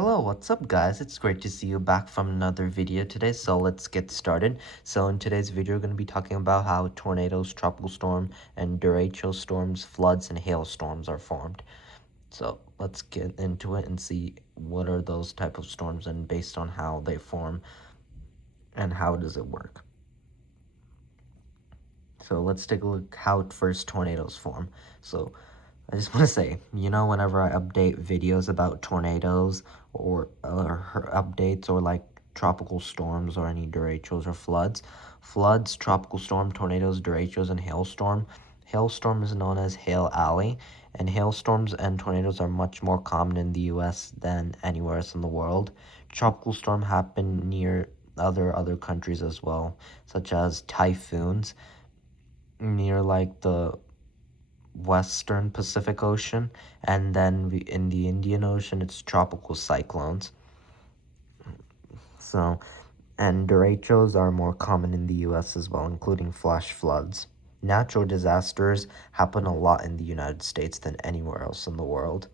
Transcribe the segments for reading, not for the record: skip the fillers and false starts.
Hello, what's up guys? It's great to see you back from another video today, so let's get started. So in today's video, we're going to be talking about how tornadoes, tropical storm, and derecho storms, floods, and hailstorms are formed. So let's get into it and see what are those type of storms and based on how they form and how does it work. So let's take a look how first tornadoes form. So I just want to say, whenever I update videos about tornadoes or updates or like tropical storms or any derechos or floods, tropical storm, tornadoes, derechos, and hailstorm. Hailstorm is known as Hail Alley, and hailstorms and tornadoes are much more common in the US than anywhere else in the world. Tropical storm happen near other countries as well, such as typhoons near like the western Pacific Ocean, and then in the Indian Ocean, it's tropical cyclones. So, and derechos are more common in the US as well, including flash floods. Natural disasters happen a lot in the United States than anywhere else in the world.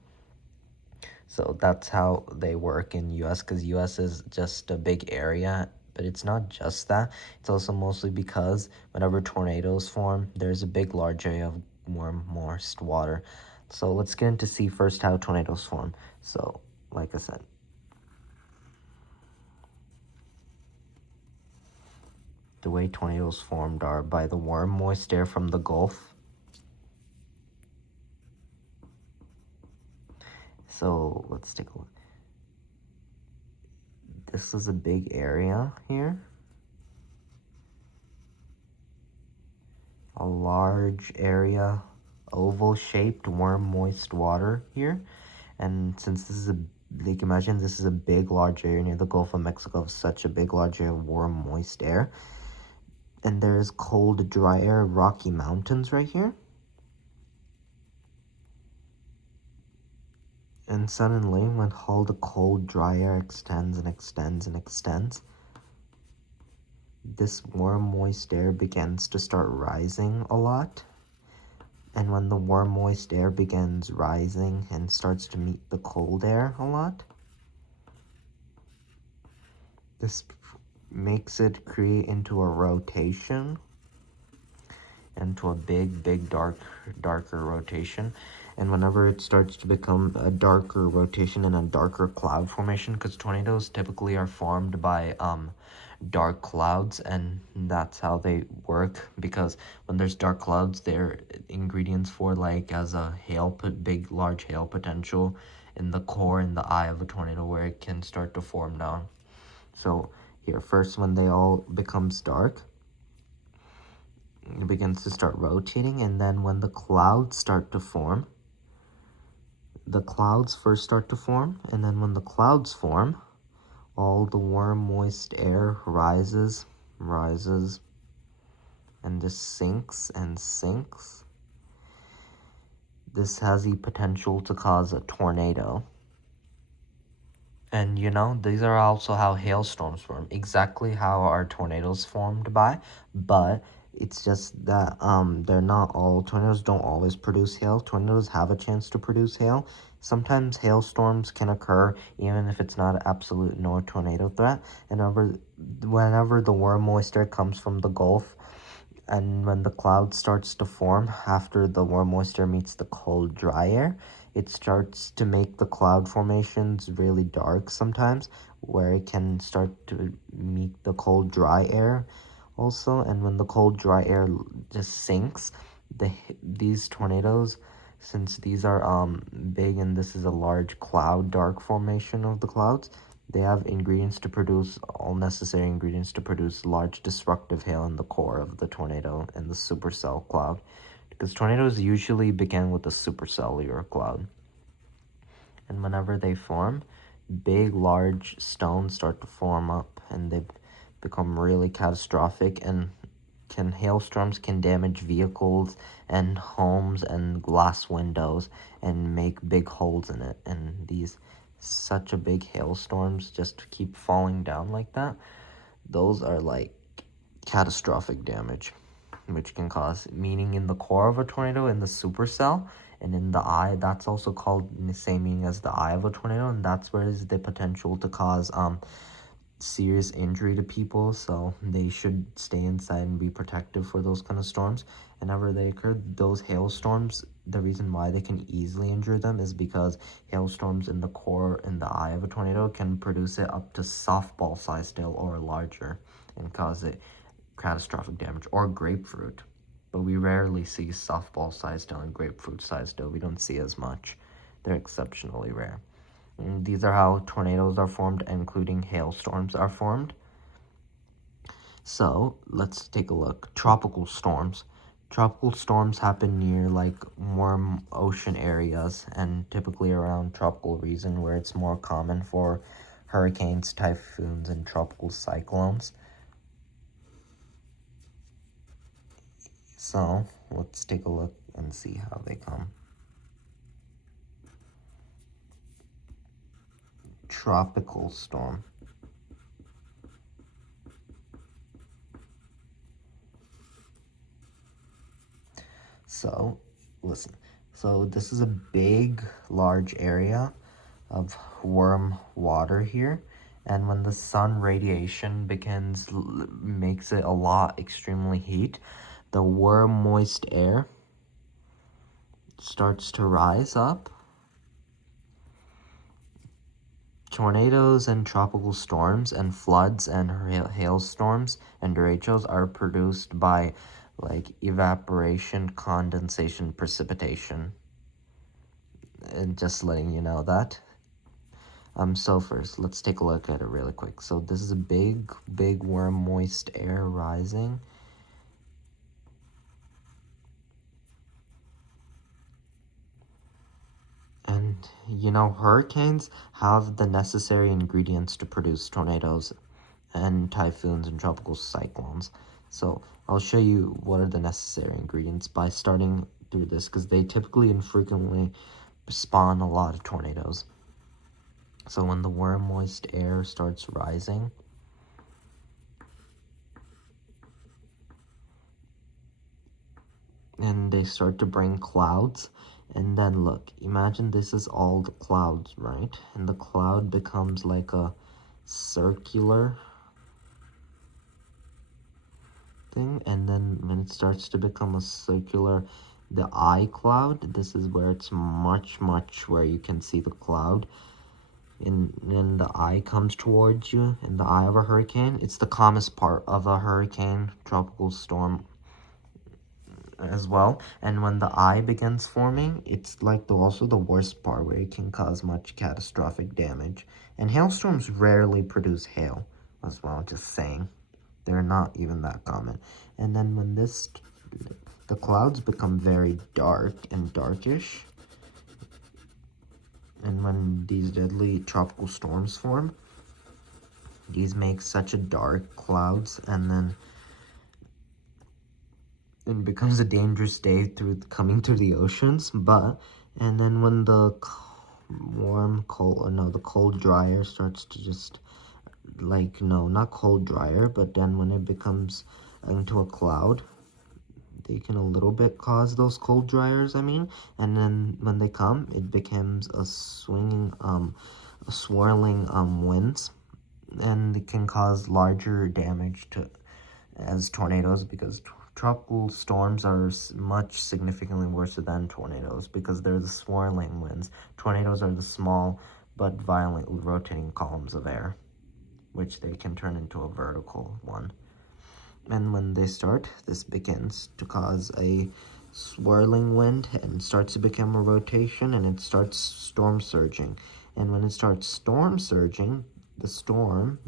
So that's how they work in US, because US is just a big area, but it's not just that. It's also mostly because whenever tornadoes form, there's a big large area of warm, moist water. So let's get into see first how tornadoes form. So, like I said, the way tornadoes formed are by the warm, moist air from the Gulf. So let's take a look. This is a big area here. A large area, oval-shaped, warm, moist water here. And since this is like imagine this is a big, large area near the Gulf of Mexico, such a big, large area of warm, moist air. And there's cold, dry air, Rocky Mountains right here. And suddenly, when all the cold, dry air extends and extends and extends, this warm, moist air begins to start rising a lot. And when the warm, moist air begins rising and starts to meet the cold air a lot, this makes it create into a rotation, into a big, darker rotation. And whenever it starts to become a darker rotation and a darker cloud formation, because tornadoes typically are formed by dark clouds, and that's how they work, because when there's dark clouds, they're ingredients for like as a big large hail potential in the core, in the eye of a tornado, where it can start to form down. So here first, when they all becomes dark, it begins to start rotating, and then when the clouds start to form, the clouds first start to form, and then when the clouds form, all the warm, moist air rises, and this sinks and sinks. This has the potential to cause a tornado. And these are also how hailstorms form, exactly how our tornadoes formed by, but it's just that tornadoes don't always produce hail. Tornadoes have a chance to produce hail. Sometimes hailstorms can occur even if it's not an absolute no tornado threat. And whenever the warm moisture comes from the Gulf, and when the cloud starts to form after the warm moisture meets the cold dry air, it starts to make the cloud formations really dark sometimes, where it can start to meet the cold dry air also. And when the cold dry air just sinks, these tornadoes, since these are big and this is a large cloud dark formation of the clouds, they have all necessary ingredients to produce large destructive hail in the core of the tornado and the supercell cloud, because tornadoes usually begin with a supercellular cloud. And whenever they form, big, large stones start to form up, and they become really catastrophic. And hailstorms can damage vehicles and homes and glass windows and make big holes in it. And these such a big hailstorms just keep falling down like that, those are like catastrophic damage, which can cause meaning in the core of a tornado, in the supercell, And in the eye, that's also called the same meaning as the eye of a tornado, and that's where is the potential to cause serious injury to people. So they should stay inside and be protective for those kind of storms. Whenever they occur, those hailstorms, the reason why they can easily injure them is because hailstorms in the core, in the eye of a tornado, can produce it up to softball sized hail or larger and cause it catastrophic damage, or grapefruit. But we rarely see softball sized hail and grapefruit sized hail. We don't see as much. They're exceptionally rare. And these are how tornadoes are formed, including hailstorms are formed. So let's take a look. Tropical storms. Tropical storms happen near like warm ocean areas and typically around tropical region where it's more common for hurricanes, typhoons, and tropical cyclones. So let's take a look and see how they come. Tropical storm. So, listen. So this is a big, large area of warm water here. And when the sun radiation makes it a lot extremely heat, the warm, moist air starts to rise up. Tornadoes and tropical storms and floods and hailstorms and derechos are produced by like evaporation, condensation, precipitation. And just letting you know that. So first, let's take a look at it really quick. So this is a big warm, moist air rising. And, you know, hurricanes have the necessary ingredients to produce tornadoes and typhoons and tropical cyclones. So I'll show you what are the necessary ingredients by starting through this, because they typically and frequently spawn a lot of tornadoes. So when the warm, moist air starts rising, and they start to bring clouds, and then look, imagine this is all the clouds, right? And the cloud becomes like a circular thing, and then when it starts to become a circular, the eye cloud, this is where it's much where you can see the cloud, and then the eye comes towards you in the eye of a hurricane. It's the calmest part of a hurricane, tropical storm as well. And when the eye begins forming, it's like also the worst part where it can cause much catastrophic damage. And hailstorms rarely produce hail as well, just saying. They're not even that common. And then when the clouds become very dark and darkish, and when these deadly tropical storms form, these make such a dark clouds, and then it becomes a dangerous day coming through the oceans. And then when the the cold dryer starts to just like, no, not cold dryer, but then when it becomes into a cloud, they can a little bit cause those cold dryers, I mean. And then when they come, it becomes a swirling winds, and it can cause larger damage as tornadoes, because tropical storms are much significantly worse than tornadoes because they're the swirling winds. Tornadoes are the small but violently rotating columns of air, which they can turn into a vertical one. And when they start, this begins to cause a swirling wind and starts to become a rotation, and it starts storm surging. And when it starts storm surging, the storm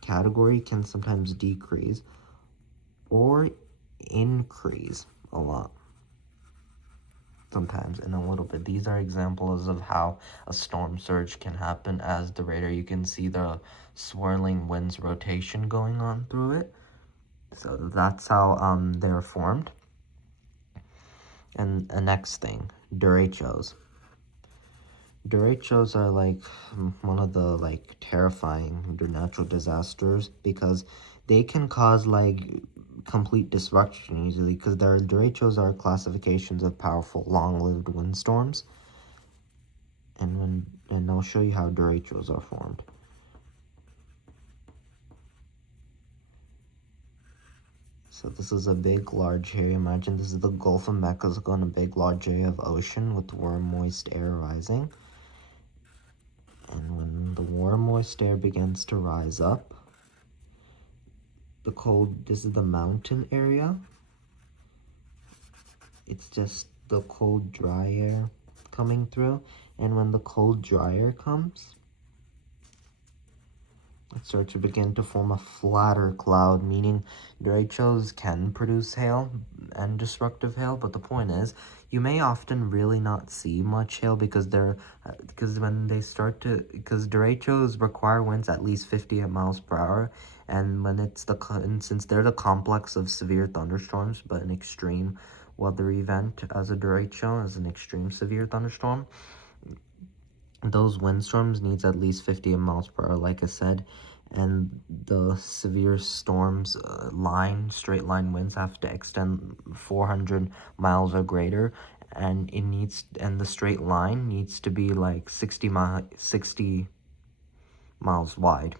category can sometimes decrease or increase a lot, sometimes in a little bit. These are examples of how a storm surge can happen. As the radar, you can see the swirling winds rotation going on through it. So that's how they're formed. And the next thing, derechos. Derechos are like one of the like terrifying natural disasters, because they can cause like complete destruction usually, because their derechos are classifications of powerful, long-lived windstorms. And I'll show you how derechos are formed. So this is a big, large area. Imagine this is the Gulf of Mexico in a big, large area of ocean with warm, moist air rising. And when the warm, moist air begins to rise up, this is the mountain area. It's just the cold, dry air coming through. And when the cold, dry air comes, it starts to begin to form a flatter cloud, meaning derechos can produce hail and destructive hail, but the point is, you may often really not see much hail because derechos require winds at least 58 miles per hour, and since they're the complex of severe thunderstorms, but an extreme weather event as a derecho, as an extreme severe thunderstorm, those windstorms needs at least 58 miles per hour, like I said, and the severe storms straight line winds have to extend 400 miles or greater, and the straight line needs to be like 60 miles wide,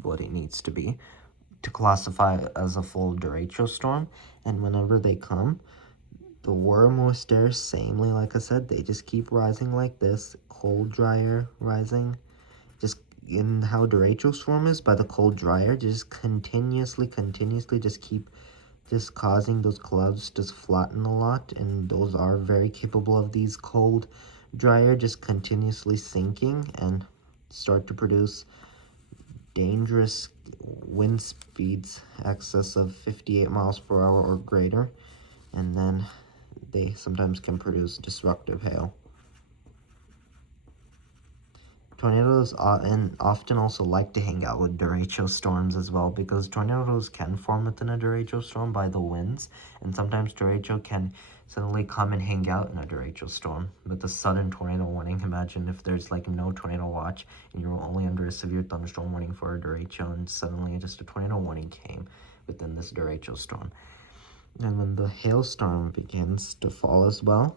what it needs to be to classify as a full derecho storm. And whenever they come, the warm, moist air, samely, like I said, they just keep rising like this. Cold, dry air rising. Just in how derechos form is, by the cold, dry air, just continuously just keep just causing those clouds to flatten a lot. And those are very capable of these cold, dry air just continuously sinking and start to produce dangerous wind speeds, excess of 58 miles per hour or greater. And then they sometimes can produce destructive hail. Tornadoes often also like to hang out with derecho storms as well, because tornadoes can form within a derecho storm by the winds, and sometimes derecho can suddenly come and hang out in a derecho storm with a sudden tornado warning. Imagine if there's like no tornado watch and you're only under a severe thunderstorm warning for a derecho, and suddenly just a tornado warning came within this derecho storm. And when the hailstorm begins to fall as well,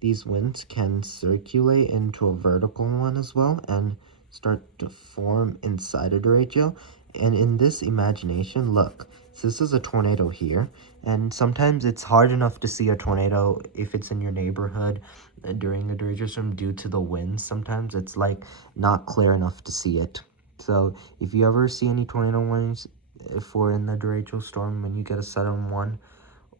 these winds can circulate into a vertical one as well and start to form inside a derecho. And in this imagination, look, so this is a tornado here, and sometimes it's hard enough to see a tornado if it's in your neighborhood during a derecho storm due to the winds. Sometimes it's like not clear enough to see it. So if you ever see any tornado warnings, if we're in the derecho storm, when you get a sudden one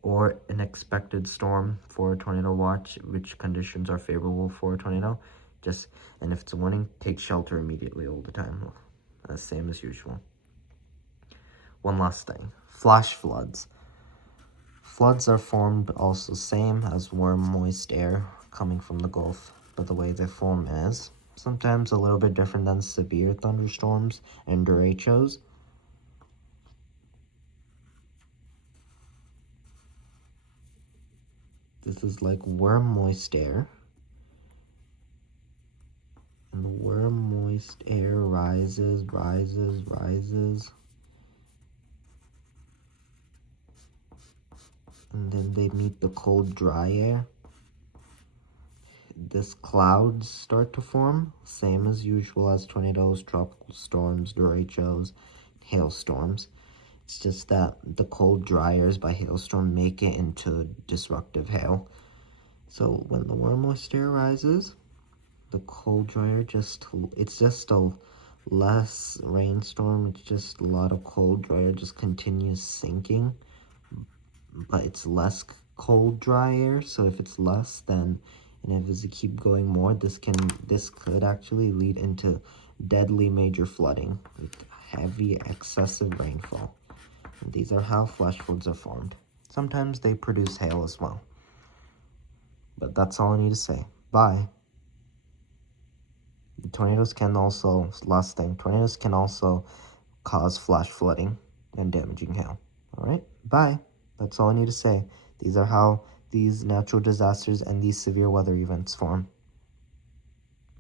or an expected storm for a tornado watch, which conditions are favorable for a tornado, and if it's a warning, take shelter immediately all the time, same as usual. One last thing, flash floods. Floods are formed also same as warm, moist air coming from the Gulf, but the way they form is sometimes a little bit different than severe thunderstorms and derechos. This is like warm, moist air. And the warm, moist air rises. And then they meet the cold, dry air. This clouds start to form, same as usual as tornadoes, tropical storms, derechos, hailstorms. It's just that the cold, dry airs by hailstorm make it into disruptive hail. So when the warm, moist air rises, the cold, dry air it's just a less rainstorm. It's just a lot of cold, dry air just continues sinking, but it's less cold, dry air. So if it's less, then and if it keep going more, this could actually lead into deadly major flooding with heavy excessive rainfall. And these are how flash floods are formed. Sometimes they produce hail as well. But that's all I need to say. Bye. Tornadoes can also cause flash flooding and damaging hail. Alright, bye. That's all I need to say. These are how these natural disasters and these severe weather events form.